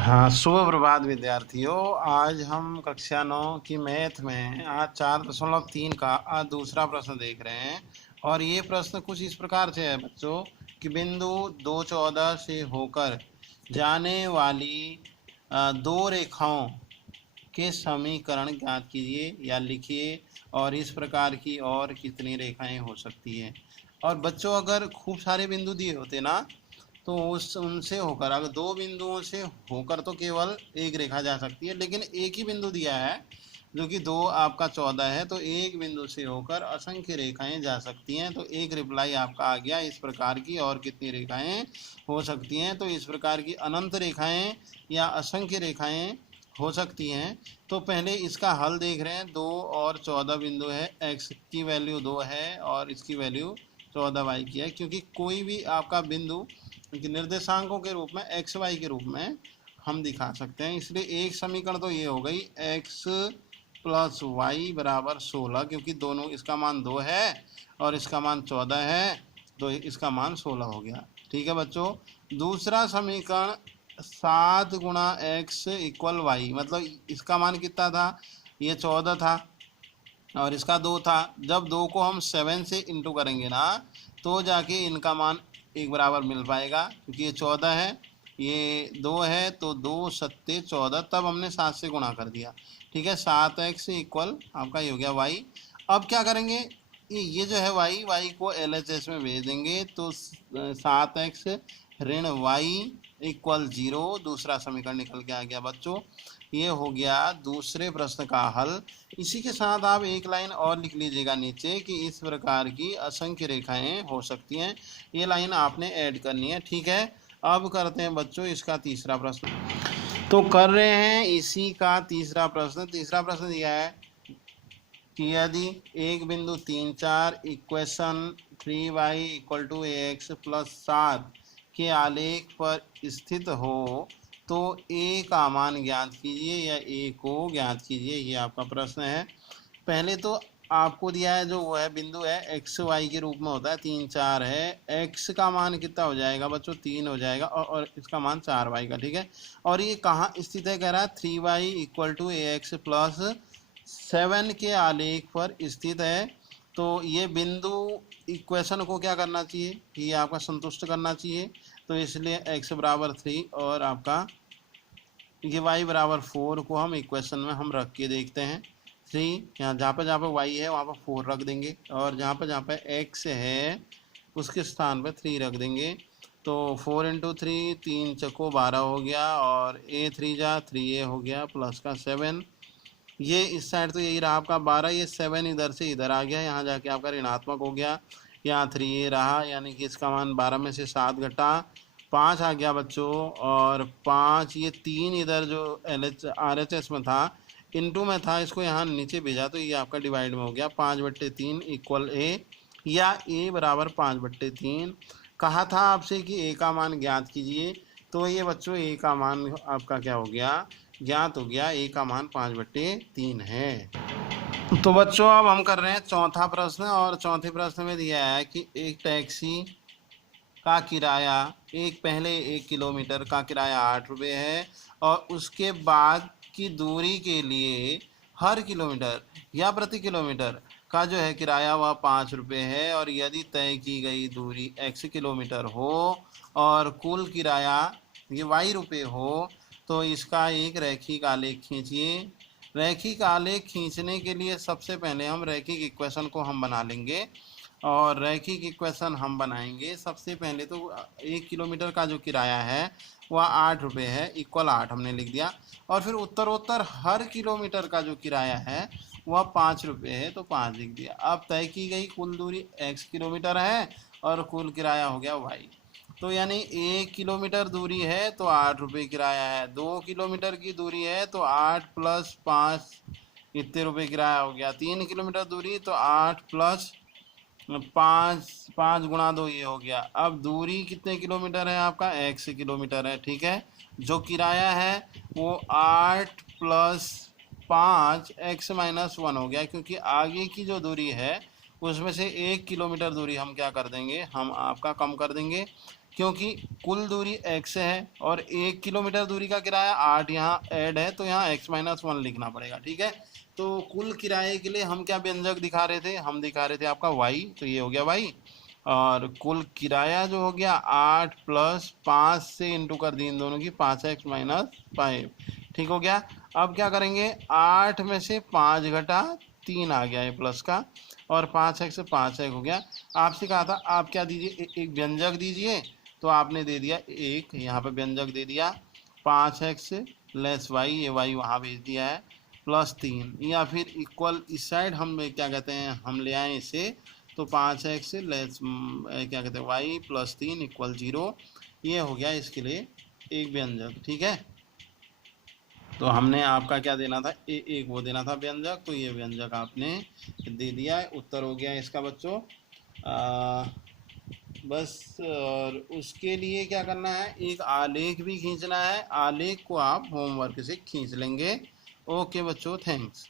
हाँ, शुभ प्रभात विद्यार्थियों। आज हम कक्षा 9 की मैथ में आज 4.3 का आज दूसरा प्रश्न देख रहे हैं। और ये प्रश्न कुछ इस प्रकार से है बच्चों कि बिंदु 2,14 से होकर जाने वाली दो रेखाओं के समीकरण ज्ञात कीजिए या लिखिए, और इस प्रकार की और कितनी रेखाएं हो सकती हैं। और बच्चों, अगर खूब सारे बिंदु दिए होते ना, तो उस उनसे होकर, अगर दो बिंदुओं से होकर तो केवल एक रेखा जा सकती है, लेकिन एक ही बिंदु दिया है जो कि 2 आपका 14 है, तो एक बिंदु से होकर असंख्य रेखाएं जा सकती हैं। तो एक रिप्लाई आपका आ गया इस प्रकार की और कितनी रेखाएं हो सकती हैं। तो इस प्रकार की अनंत रेखाएं या असंख्य रेखाएं हो सकती हैं। तो पहले इसका हल देख रहे हैं। 2 और 14 बिंदु है, x की वैल्यू 2 है और इसकी वैल्यू 14y की है, क्योंकि कोई भी आपका बिंदु निर्देशांकों के रूप में एक्स वाई के रूप में हम दिखा सकते हैं। इसलिए एक समीकरण तो ये हो गई x प्लस वाई बराबर 16, क्योंकि दोनों, इसका मान 2 है और इसका मान 14 है, तो इसका मान 16 हो गया। ठीक है बच्चों। दूसरा समीकरण 7 गुणा एक्स इक्वल वाई, मतलब इसका मान कितना था, ये 14 था और इसका 2 था। जब 2 को हम 7 से इंटू करेंगे ना, तो जाके इनका मान एक बराबर मिल पाएगा, क्योंकि ये 14 है, ये 2 है, तो 2 सत्ते 14, तब हमने 7 से गुणा कर दिया। ठीक है, 7x इक्वल आपका ये हो गया y। अब क्या करेंगे, ये जो है y को LHS में भेज देंगे, तो 7x ऋण y इक्वल 0, दूसरा समीकरण निकल के आ गया बच्चों। ये हो गया दूसरे प्रश्न का हल। इसी के साथ आप एक लाइन और लिख लीजिएगा नीचे कि इस प्रकार की असंख्य रेखाएं हो सकती हैं। ये लाइन आपने ऐड करनी है। ठीक है, अब करते हैं बच्चों इसका तीसरा प्रश्न। तो कर रहे हैं इसी का तीसरा प्रश्न। तीसरा प्रश्न दिया है कि यदि एक बिंदु 3, 4 equation 3y equal to ax plus 7 के आलेख पर स्थित हो, तो a का मान ज्ञात कीजिए या a को ज्ञात कीजिए। ये आपका प्रश्न है। पहले तो आपको दिया है जो वो है बिंदु है एक्स वाई के रूप में होता है, 3, 4 है। एक्स का मान कितना हो जाएगा बच्चों, 3 हो जाएगा, और इसका मान 4y का। ठीक है, और ये कहाँ स्थित है, कह रहा है 3y equal to ax plus 7 के आलेख पर स्थित है। तो ये बिंदु इक्वेशन को क्या करना चाहिए, ये आपका संतुष्ट करना चाहिए। तो इसलिए x बराबर 3 और आपका ये y बराबर 4 को हम इक्वेशन में हम रख के देखते हैं। 3 यहाँ जहाँ पे y है वहाँ पर 4 रख देंगे, और जहाँ पे x है उसके स्थान पे 3 रख देंगे। तो 4 इंटू 3, 3 चको 12 हो गया, और a 3 जा 3a हो गया, प्लस का 7। ये इस साइड तो यही रहा आपका 12, ये 7 इधर से इधर आ गया, यहाँ जाके आपका ऋणात्मक हो गया, यहाँ 3a रहा, यानी कि इसका मान 12 में से 7 घटा 5 आ गया बच्चों। और 5, ये 3 इधर जो RHS में था, इनटू में था, इसको यहाँ नीचे भेजा तो ये आपका डिवाइड में हो गया। 5/3 इक्वल a, या a बराबर 5/3। कहा था आपसे कि a का मान ज्ञात कीजिए, तो ये बच्चों a का मान आपका क्या हो गया, ज्ञात हो गया। a का मान 5/3 है। तो बच्चों अब हम कर रहे हैं चौथा प्रश्न, और चौथे प्रश्न में दिया है कि एक टैक्सी का किराया, पहले 1 किलोमीटर का किराया 8 रुपये है, और उसके बाद की दूरी के लिए हर किलोमीटर या प्रति किलोमीटर का जो है किराया वह 5 रुपये है। और यदि तय की गई दूरी x किलोमीटर हो और कुल किराया ये y रुपये हो, तो इसका एक रैखिक आलेख खींचिए। रैखिक आलेख खींचने के लिए सबसे पहले हम रैखिक इक्वेशन को हम बना लेंगे, और रैखिक इक्वेशन हम बनाएंगे। सबसे पहले तो 1 किलोमीटर का जो किराया है वह 8 रुपये है, इक्वल 8 हमने लिख दिया। और फिर उत्तरोत्तर हर किलोमीटर का जो किराया है वह 5 रुपये है, तो 5 लिख दिया। अब तय की गई कुल दूरी x किलोमीटर है और कुल किराया हो गया y। तो यानी 1 किलोमीटर दूरी है तो 8 रुपये किराया है, 2 किलोमीटर की दूरी है तो 8 प्लस 5 इतने रुपये किराया हो गया। 3 किलोमीटर दूरी तो 8 प्लस 5 गुणा 2 ये हो गया। अब दूरी कितने किलोमीटर है आपका, x किलोमीटर है। ठीक है, जो किराया है वो 8 प्लस 5 x माइनस 1 हो गया, क्योंकि आगे की जो दूरी है उसमें से 1 किलोमीटर दूरी हम क्या कर देंगे, हम आपका कम कर देंगे। क्योंकि कुल दूरी x है और 1 किलोमीटर दूरी का किराया 8 यहाँ ऐड है, तो यहाँ x-1 लिखना पड़ेगा। ठीक है, तो कुल किराए के लिए हम क्या व्यंजक दिखा रहे थे, हम दिखा रहे थे आपका y, तो ये हो गया y। और कुल किराया जो हो गया 8 प्लस 5 से इंटू कर दी इन दोनों की, 5x-5। ठीक हो गया। अब क्या करेंगे, 8 में से 5 घटा 3 आ गया है प्लस का, और 5x से 5x हो गया। आपसे कहा था आप क्या दीजिए, एक व्यंजक दीजिए, तो आपने दे दिया एक, यहाँ पे व्यंजक दे दिया 5x लेस वाई, ये वाई वहाँ भेज दिया है, प्लस 3, या फिर इक्वल इस साइड हम क्या कहते हैं, हम ले आए इसे, तो 5x लेस क्या कहते हैं वाई प्लस 3 इक्वल 0। ये हो गया इसके लिए एक व्यंजक। ठीक है, तो हमने आपका क्या देना था, एक वो देना था व्यंजक, तो ये व्यंजक आपने दे दिया है। उत्तर हो गया इसका बच्चों। बस, और उसके लिए क्या करना है, एक आलेख भी खींचना है। आलेख को आप होमवर्क से खींच लेंगे। ओके बच्चों, थैंक्स।